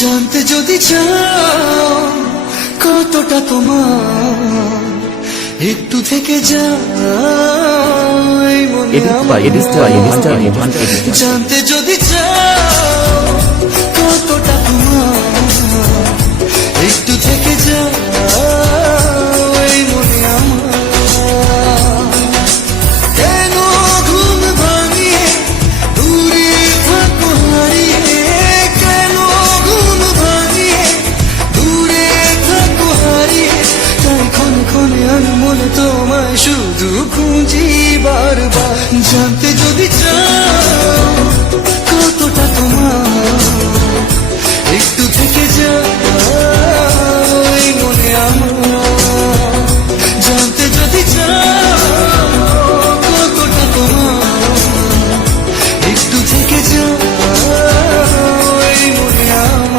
জানতে যদি চাও কতটা তোমার, একটু থেকে যাই মনে আমার। জানতে যদি চাও কতটা তোমার, একটু থেকে যাই মনে আমার। কেন ঘুম ভাঙিয়ে দূরে থাকো হারিয়ে, কেন ঘুম ভাঙিয়ে দূরে থাকো হারিয়ে, তাই ক্ষণে ক্ষণে আমি মনে তোমায় শুধু খুঁজি বারবার। জানতে যদি চাও কতটা তোমার, একটু থেকে যাই মনে আমার। জানতে যদি চাও কতটা তোমার, একটু থেকে যাই মনে আমার।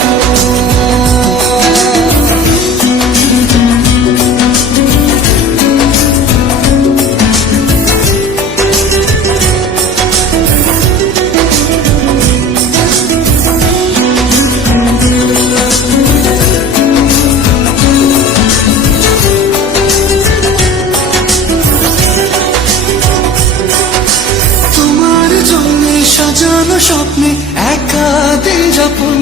সাজানো স্বপ্নে একা দিন যাপন,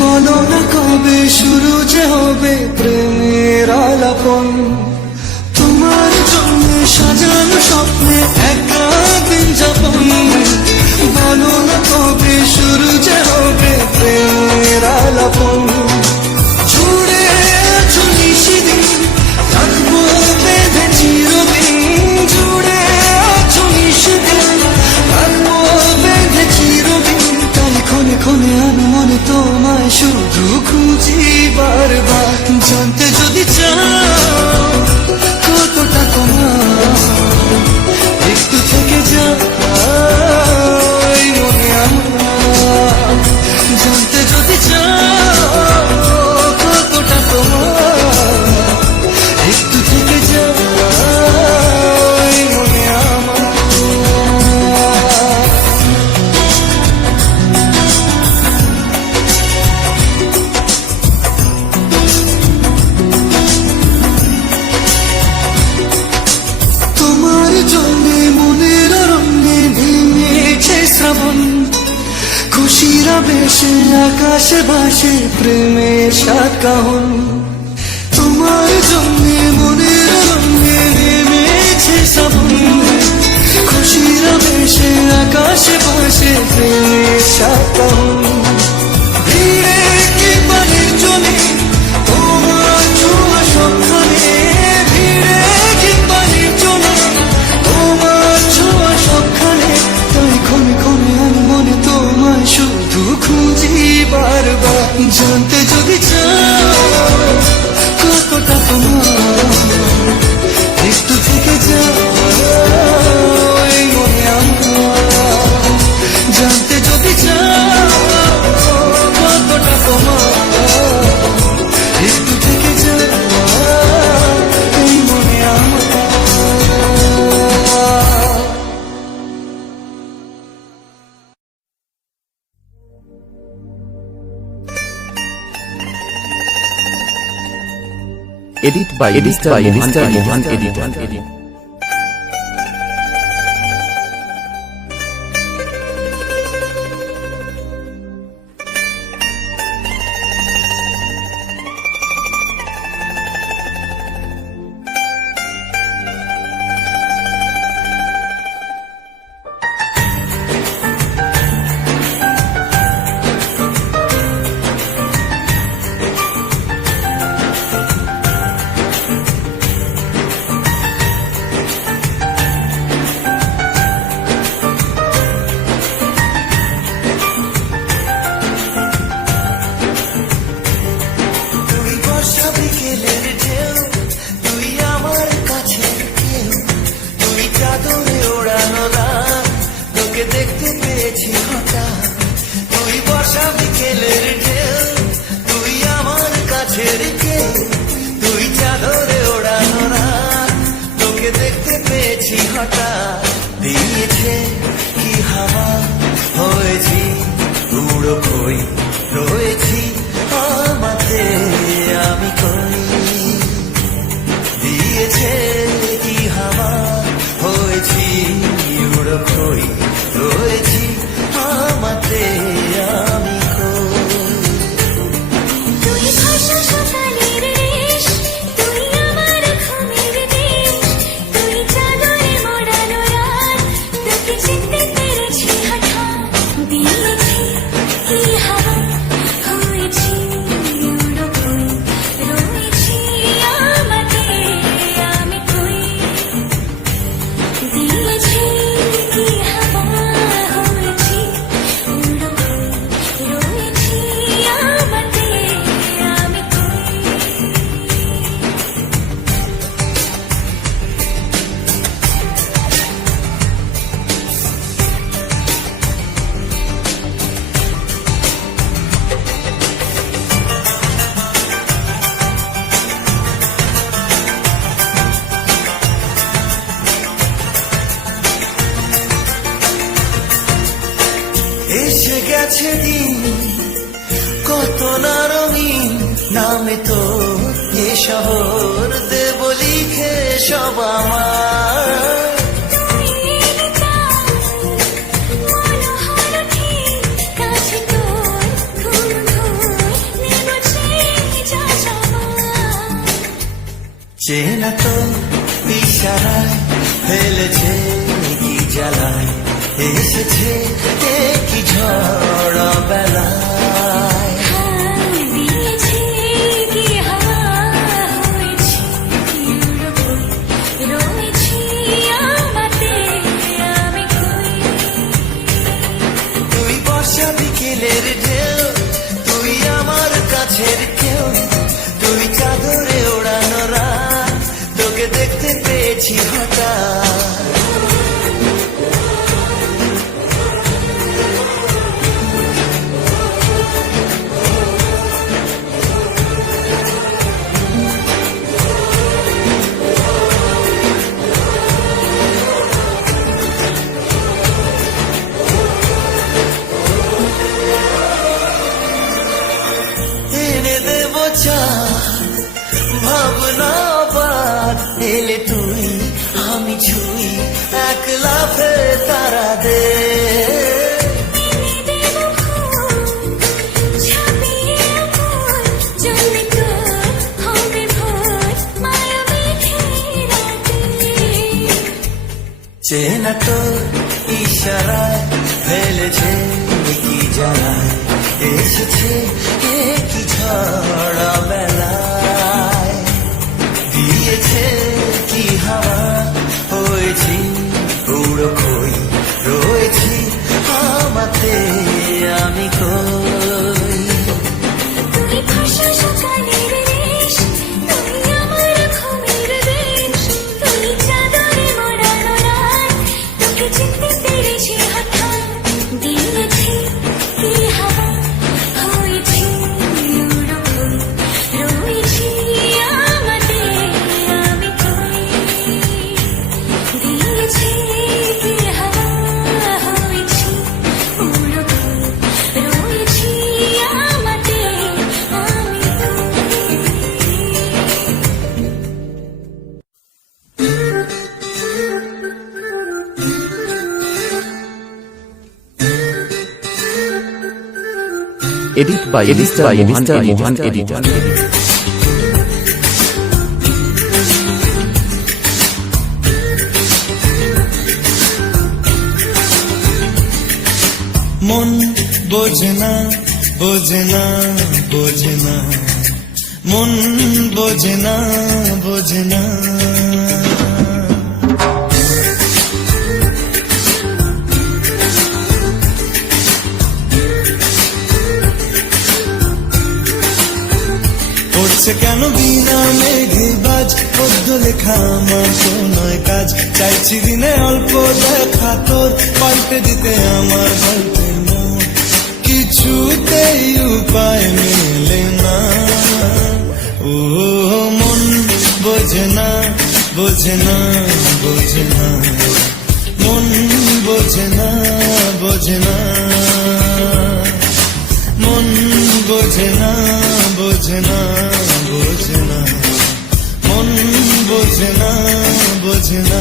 বলো না কবে শুরু যে হবে প্রেমের আলাপন। তোমার জন্য সাজানো স্বপ্নে একা দিন যাপন, বলো না কবে শুরু যে হবে প্রেমের আলাপন। জুড়ে আছো নিশিদিন, রাখবো বেঁধে চিরদিন। জুড়ে আছো নিশিদিন, রাখবো বেঁধে চিরদিন। তাই ক্ষণে ক্ষণে আমি মনে তোমায় শুধু খুঁজি বারবার। জানতে যদি চাও কতটা তোমার, একটু থেকে যাই মনে আমার। জানতে যদি চাও কতটা তোমার, একটু থেকে যাই মনে আমার। তোমার জন্যে মনের রঙে ভেঙেছে শ্রাবণ, খুশির আবেশে আকাশে ভাসে প্রেমের সাত কাহন। তোমার জন্যে মনের রঙে নেমেছে শ্রাবণ, খুশির আবেশে আকাশে ভাসে প্রেমের সাত কাহন। ভিড়ে কি পানির জলে তোমার ছোঁয়া সবখানে, ভিড়ে কি পানির জলে তোমার ছোঁয়া সবখানে। তাই ক্ষণে ক্ষণে আমি মনে তোমায় শুধু খুঁজি বারবার। জানতে যদি চাও কতটা তোমার, একটু থেকে যাই মনে আমার। জানতে যদি চাও কতটা তোমার, একটু থেকে যাই মনে আমার। Edit by Mohan Edit. দিয়েছে কি হাওয়া হয়েছি উড়ো কই রয়েছি আমাতে আমি কই দিয়েছে কি হাওয়া হয়েছি উড়ো খই রয়েছি আমাতে আমি কই তুই ভাষা সকালের রেশ, তুই আমার ঘুমের দেশ, তুই চাদরে মোড়ানো রাত, তোকে চিনতে পেরেছি হঠাৎ, দিয়েছি কি হাওয়া হয়েছি উড়ো খই, রয়েছি আমাতে আমি কই, দিয়েছি কি হাওয়া হয়েছি উড়ো খই, রয়েছি আমাতে আমি কই। এসে গেছে দিন কত না রঙিন নামে তো এ শহর দেব লিখে সব আমার চেনা তো ইশারায় ফেলেছে কি জ্বালায় এসেছে এ কি ঝড় বেলায় তুই বর্ষা বিকেলের ঢেউ তুই আমার কাছের কেউ তুই চাদরে ওড়ানো রাত তোকে দেখতে পেয়েছি হঠাৎ এনে দেব চা ভাবনা আবার এলে তুই আমি ছুই এক লাফে তারা দে চেনা তো ইশারায় ফেলেছে কি জ্বালায় এসেছে এ কি ঝড় বেলায় দিয়েছে কি হাওয়া হয়েছি উড়ো খই রয়েছি আমাতে আমি কই তুই ভাষা সকালের রেশ, তুই আমার ঘুমের দেশ, তুই চাদরে মোড়ানো রাত, তোকে চিনতে পেরেছি হঠাৎ, দিয়েছি কি হাওয়া হয়েছি উড়ো খই, রয়েছি আমাতে আমি কই, দিয়েছি কি হাওয়া হয়েছি উড়ো খই, রয়েছি আমাতে আমি Edit by Mohan Editor. মন বোঝে না বোঝে না বোঝে না মন বোঝে না বোঝে না পড়ছে কেন বিনা মেঘে বাজ পদ্য লেখা আমার তো নয় কাজ চাইছি দিনে অল্প দেখা তোর পাল্টে দিতে আমার গল্পের মোড় কিছুতেই উপায় মেলে না ও মন বোঝে না বোঝে না বোঝে না মন বোঝে না বোঝে না মন না।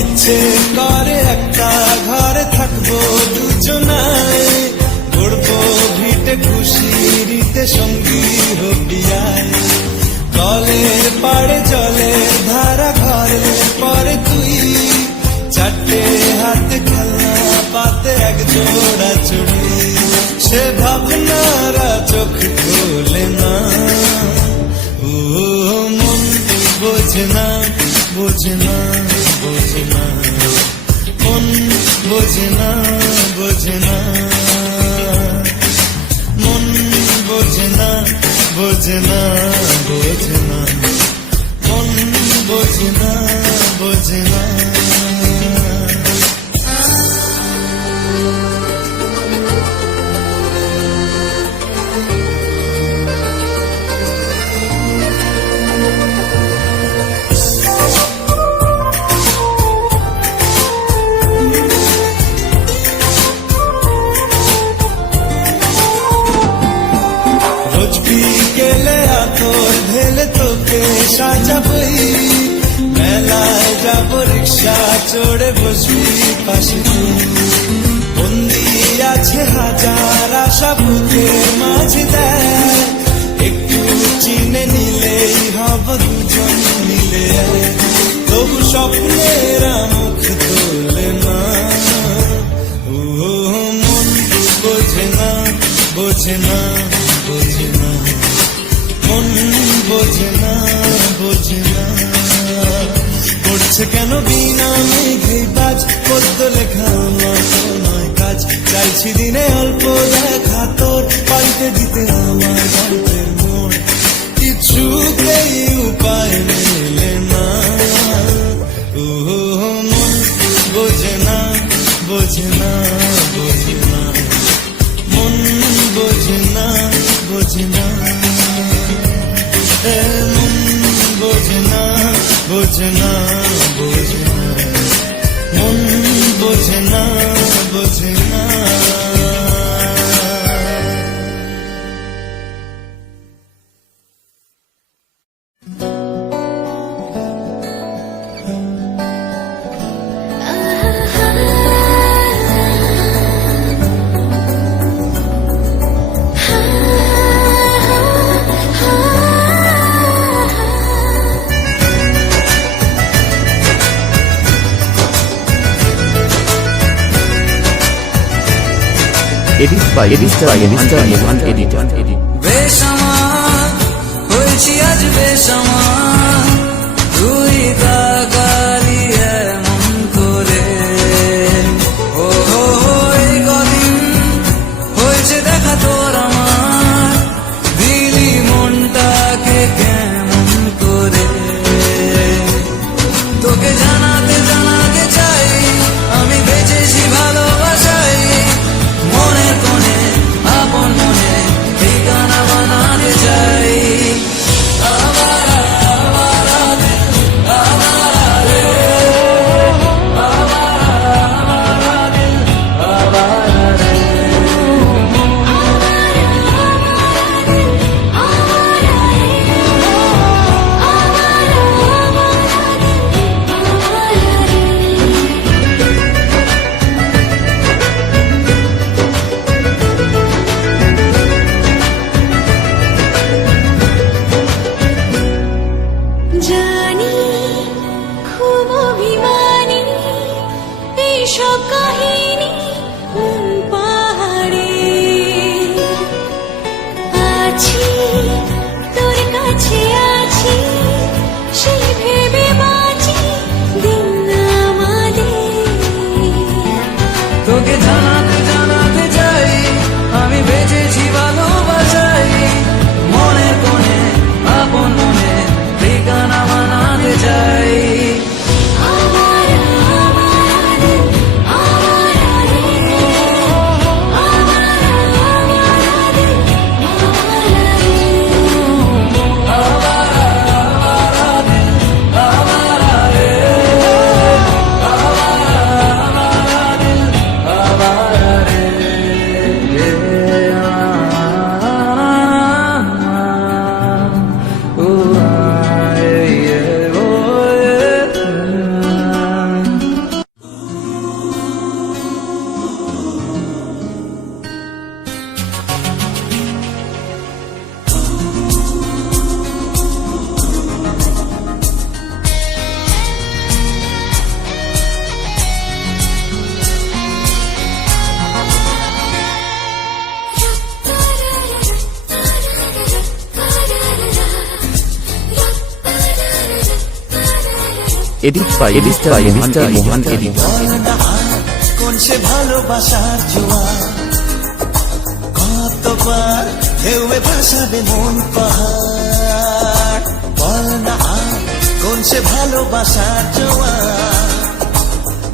ইচ্ছে করে একটা ঘরে থাকবো দুজনায়, গড়বো ভিটে খুশিরিতে সঙ্গী হবিয়ায়। কলের পাড়ে জলের ধারা ঘরের পরে তুই, চারটে হাতে খেলনা পাতে এক জোড়া চুড়ি। সে ভাবনারা চোখ খোলে না, ও মন বোঝে না, বোঝে না, বোঝে না, মন বোঝে না, বোঝে না, মন বোঝে না, বোঝে না, বোঝে না, মন বোঝে না, বোঝে না। রোজ বিকেলে আতর ঢেলে তোকে সাজাবই, মেলায় যাব রিক্সা চড়ে বসবি পাশে তুই। বন্দি আছে হাজার আশা বুকের মাঝে দেয়, একটু চিনে নিলেই হব দুজন মিলে এক। তবু স্বপ্নের মুখ তোলে না, ও মন বোঝে না, বোঝে না, বোঝে না, মন বোঝে না, বোঝে না। পড়ছে কেন বিনা মেঘে বাজ, পদ্ম লেখা আমার তো নয় কাজ। চাইছি দিনে অল্প দেখা তোর, পাল্টে দিতে আমার গল্পের মোড়। কিছুতেই উপায় মেলে না, ও মন বোঝে না, বোঝে না, বোঝে না, মন বোঝে না, বোঝে না, মন বোঝে না, বোঝে না, বোঝে না, মন বোঝে না, বোঝে না। Edit by Mohan editor. বেসামাল হয়েছি আজ বেসামাল, তুই তাকালি এমন করে। ও হো হো, এই কদিন হয়েছে দেখা তোর আমার, দিলি মনটাকে কেমন করে। তোকে জানাতে জানাতে চাই আমি বেঁচেছি ভালোবাসাই, মনের কোণে আপন মনে ঠিকানা বানাতে চাই। আবার Edit by Mohan Editor. কোন সে ভালোবাসার জোয়ার, কতবার ঢেউয়ে ভাসাবে মন পাহাড়। বল না আর কোন সে ভালোবাসার জোয়ার,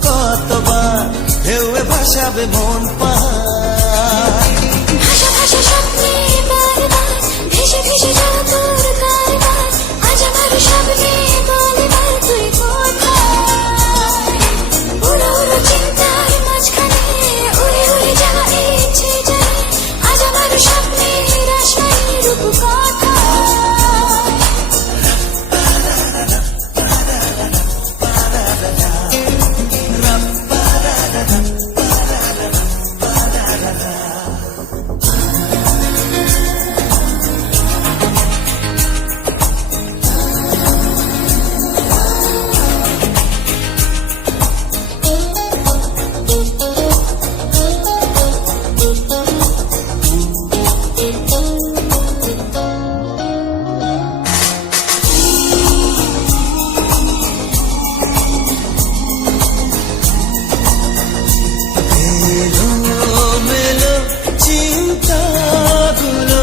কতবার ঢেউয়ে ভাসাবে মন পাহাড়। ভাষা ভাষা স্বপ্নে বারবার ভেসে ভেসে যাও তোর কারবার, আজ আমার স্বপ্নে বলবার তুই কোথায়। উড়ো উড়ো চিন্তার মাঝখানে উড়ে উড়ে যাওয়া ইচ্ছে জানে, আজ আমার স্বপ্নে রাজবাড়ির রূপ কোথায়। এলোমেলো চিন্তাগুলো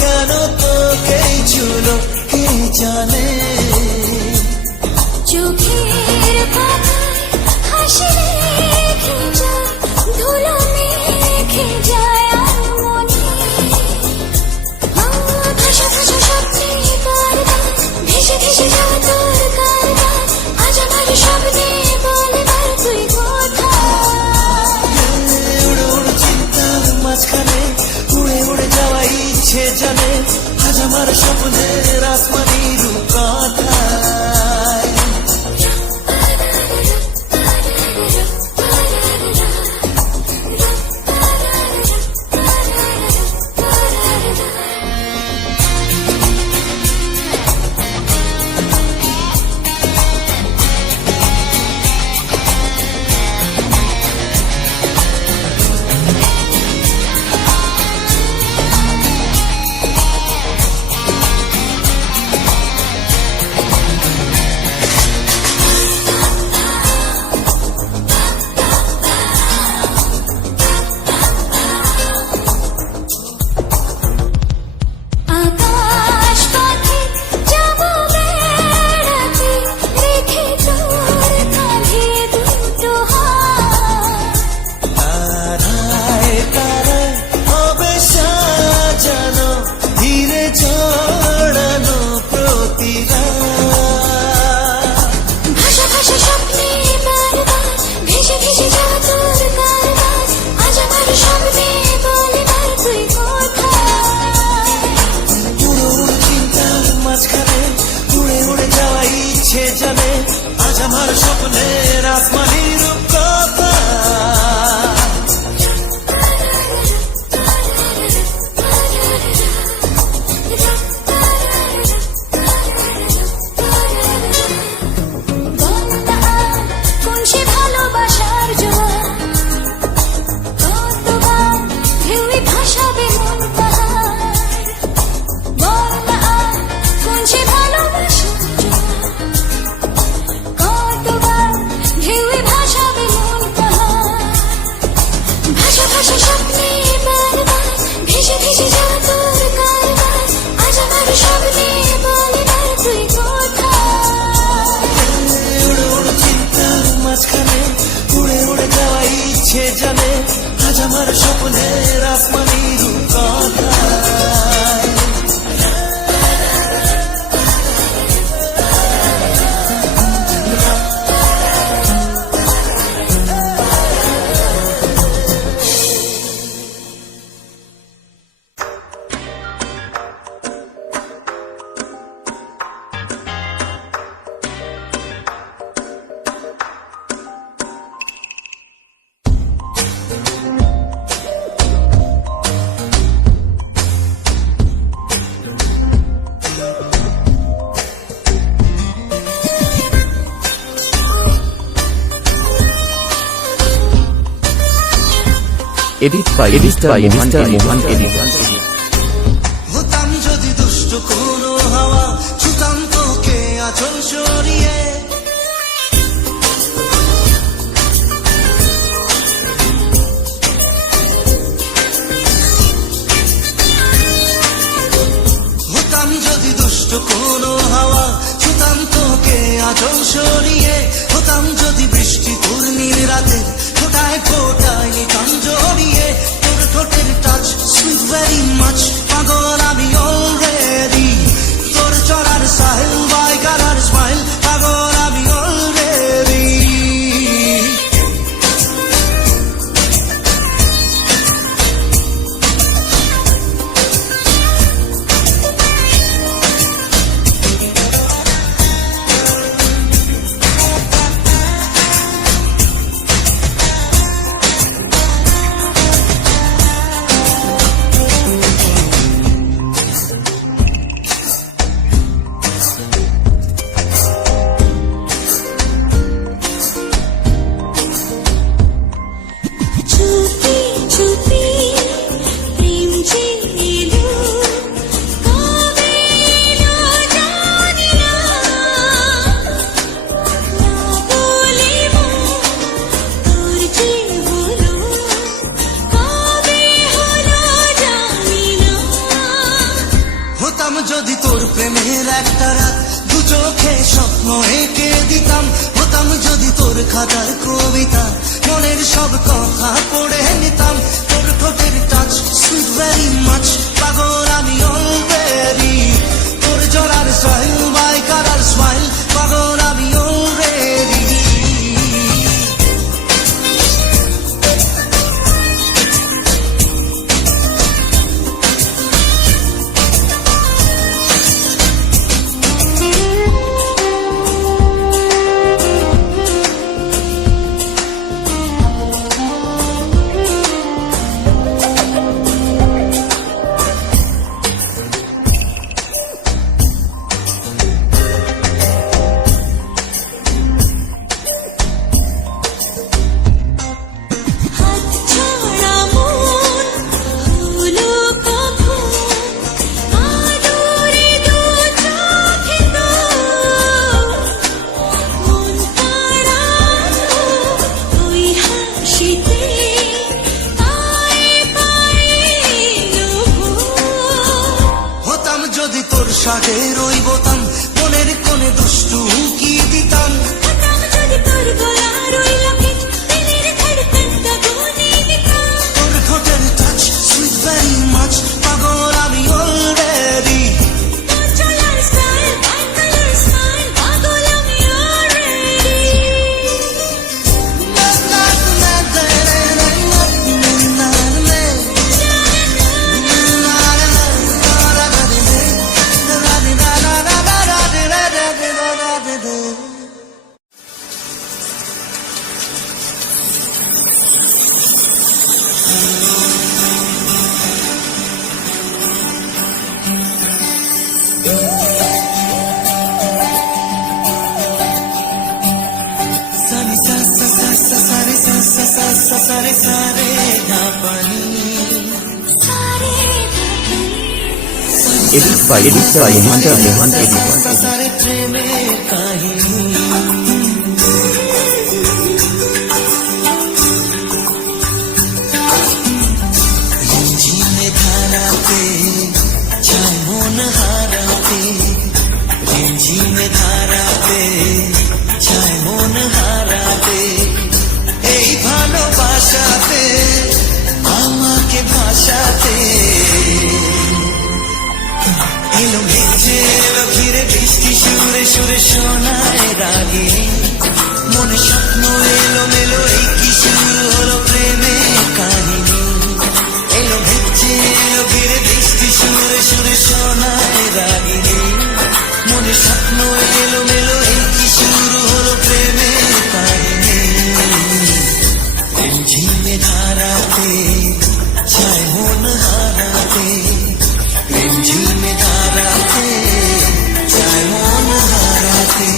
কেন তোকেই ছুলো কে জানে। চোখের পাতায় হাসি রেখে যায়, ধুলো মেখে যায় আর মনে। ভাষা ভাষা স্বপ্নে বারবার ভেসে ভেসে যাওয়া তোর কারবার, আজ আমার স্বপ্নে বলবার তুই কোথায়। উড়ো উড়ো চিন্তার মাঝখানে উড়ে উড়ে যাওয়া ইচ্ছে জানে, আজ আমার স্বপ্নের আসমানি রূপ কথায়। আকাশ পথে যাব বেড়াতে, রেখে তোর কাঁধে দুটো হাত। তারায় তারায় হবে সাজানো ধীরে জড়ানো প্রতিরা। ভাষা ভাষা স্বপ্নে বারবার ভেসে ভেসে যাওয়া তোর কারবার, আজ আমার স্বপ্নে বলবার তুই কোথায়। উড়ো উড়ো চিন্তার মাঝখানে উড়ে উড়ে যাওয়া ইচ্ছে জানে, আজ আমার স্বপ্নের আসমানি রূপ কথা। বল না আর কোন সে ভালোবাসার জোয়ার, কতবার ঢেউয়ে ভাসাবে মন পাহাড়। বল না আর কোন সে ভালোবাসার জোয়ার, কতবার ঢেউয়ে ভাসাবে মন পাহাড়। ভাষা ভাষা স্বপ্নে বারবার ভেসে ভেসে যাওয়া তোর কারবার, আজ আমার স্বপ্নে বলবার তুই কোথায়। উড়ো উড়ো চিন্তার মাঝখানে উড়ে উড়ে যাওয়া ইচ্ছে জানে, আজ আমার স্বপ্নের আসমানি রূপ কথা। Edit by Mohan Editor. হতাম যদি দুষ্ট কোনো হাওয়া, ছুতাম তোকে আঁচল সরিয়ে। যদি দুষ্ট কোনো হাওয়া, ছুতাম তোকে আঁচল সরিয়ে। হতাম যদি বৃষ্টি তোর নীল রাতে, ফোটায় ফোটায় নিতাম জড়িয়ে। তোর ঠোঁটের টাচ সুইট ভেরি মাচ, পাগল আমি অলরেডি। তোর চড়ার সাহেল বাই কালার স্মাইল, পাগল আমি অলরেডি। চুপি চুপি প্রেম যে এলো, কবে এলো জানি না। না বলে মন তোর যে হলো, কবে হলো জানি না। হতাম যদি তোর প্রেমের একটা রাত, দু চোখে স্বপ্ন এঁকে দিতাম। হতাম যদি তোর খাতার কবিতা, মনের সব কথা পড়ে নিতাম। তোর ঠোঁটের টাচ সুইট ভেরি মাচ, পাগল আমি অলরেডি। তোর জড়ার স্মাইল বাই কালার স্মাইল, পাগল আমি অলরেডি। হাত ছড়া মন হলো কখন, আদরে দু চোখে তোর। মন তাড়ানো ওই হাসিতে, পায়ে পায়ে লোভ। হতাম যদি তোর শাকের ওই বোতাম, মনের কোণে দুষ্টু উকি দিতাম। হতাম যদি তোর গলার ওই লকেট, দিলের ধড়কনটা গুনে দিতাম। তোর ঠোঁটের টাচ সুইট ভেরি মাচ, পাগল আমি অলরেডি। তোর চলার স্টাইল বাই কালার স্মাইল, পাগল আমি অলরেডি। সানি সা সা সা সা সারে সা সা সা সা সারে সারে না পানি। সারে Edit by Mohan Edit. সা সারে প্রেমের কাহিনী। ঝিমে ধারাতে চায় মন হারাতে, ঝিমে ধারাতে চায় মন হারাতে। এই ভালোবাসাতে আমাকে ভাসাতে, এলো ভেজে এলো ঘিরে বৃষ্টি সুরে সুরে শোনায় রাগে। মনে স্বপ্ন এলো মেলো, এই কি শুরু হলো প্রেমের কাহিনী। এলো ভেজে এলো ঘিরে বৃষ্টি সুরে সুরে শোনায় রাগিনী। মনে স্বপ্ন এলো মেলো, এই কি শুরু হলো প্রেমের কাহিনী। ঝিমে ধারাতে চায় মন হারাতে, ঝিমে ধারাতে চায় মন হারাতে।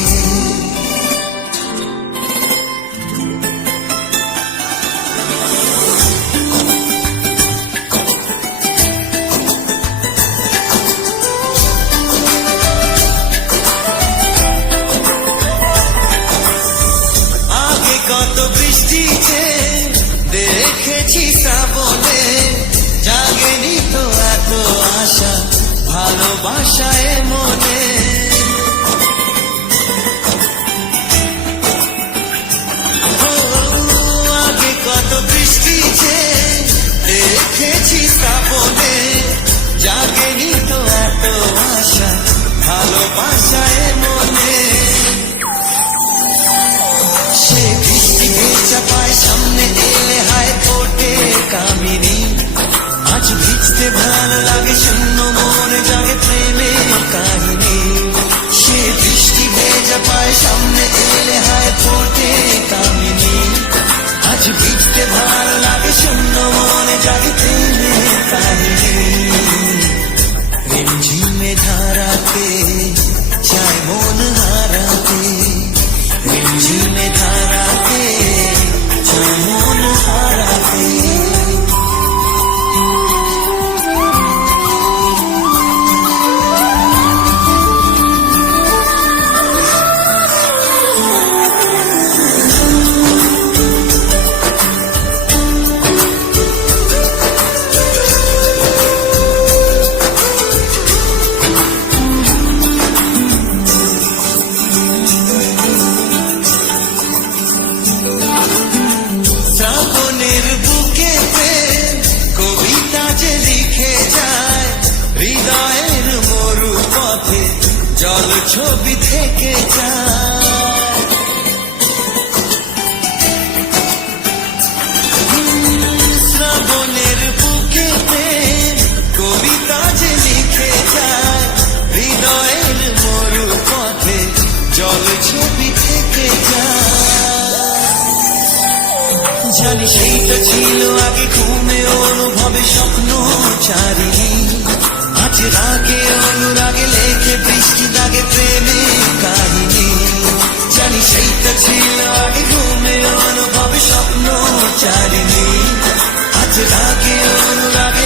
ভালোবাসায় মনে আগে কত বৃষ্টি যে দেখেছি শ্রাবণে জাগেনি তো এত আশা ভালোবাসায় মনে সে বৃষ্টি ভেজা পায় সামনে এলে হায় ফোটে কামিনী আজ ভিজতে ভালো লাগে শূন্য মনে জাগে প্রেমের কাহিনী সে বৃষ্টি ভেজা পায় সামনে এলে হায় ফোটে কামিনী আজ ভিজতে ভালো লাগে শূন্য মনে জাগে প্রেমের কাহিনী রিমঝিমে ধারাতে চায় মন হারাতে রিমঝিমে ধারাতে চায় মন হারাতে শ্রাবণের বুকেতে কবিতা যে লিখে যায় হৃদয়ের মরু পথে জল ছবি থেকে যায় শ্রাবণের বুকেতে কবিতা যে লিখে যায় হৃদয়ের মরু পথে জল ছবি থেকে যায় জানি সেইটা ছিল আগে ঘুমে অনুভবে স্বপ্ন চারিণী আজ রাগে অনুরাগে লেখে বৃষ্টি দাগে প্রেমের কাহিনী জানি সেইটা ছিল আগে ঘুমে অনুভবে স্বপ্ন চারিণী আজ রাগে অনুরাগে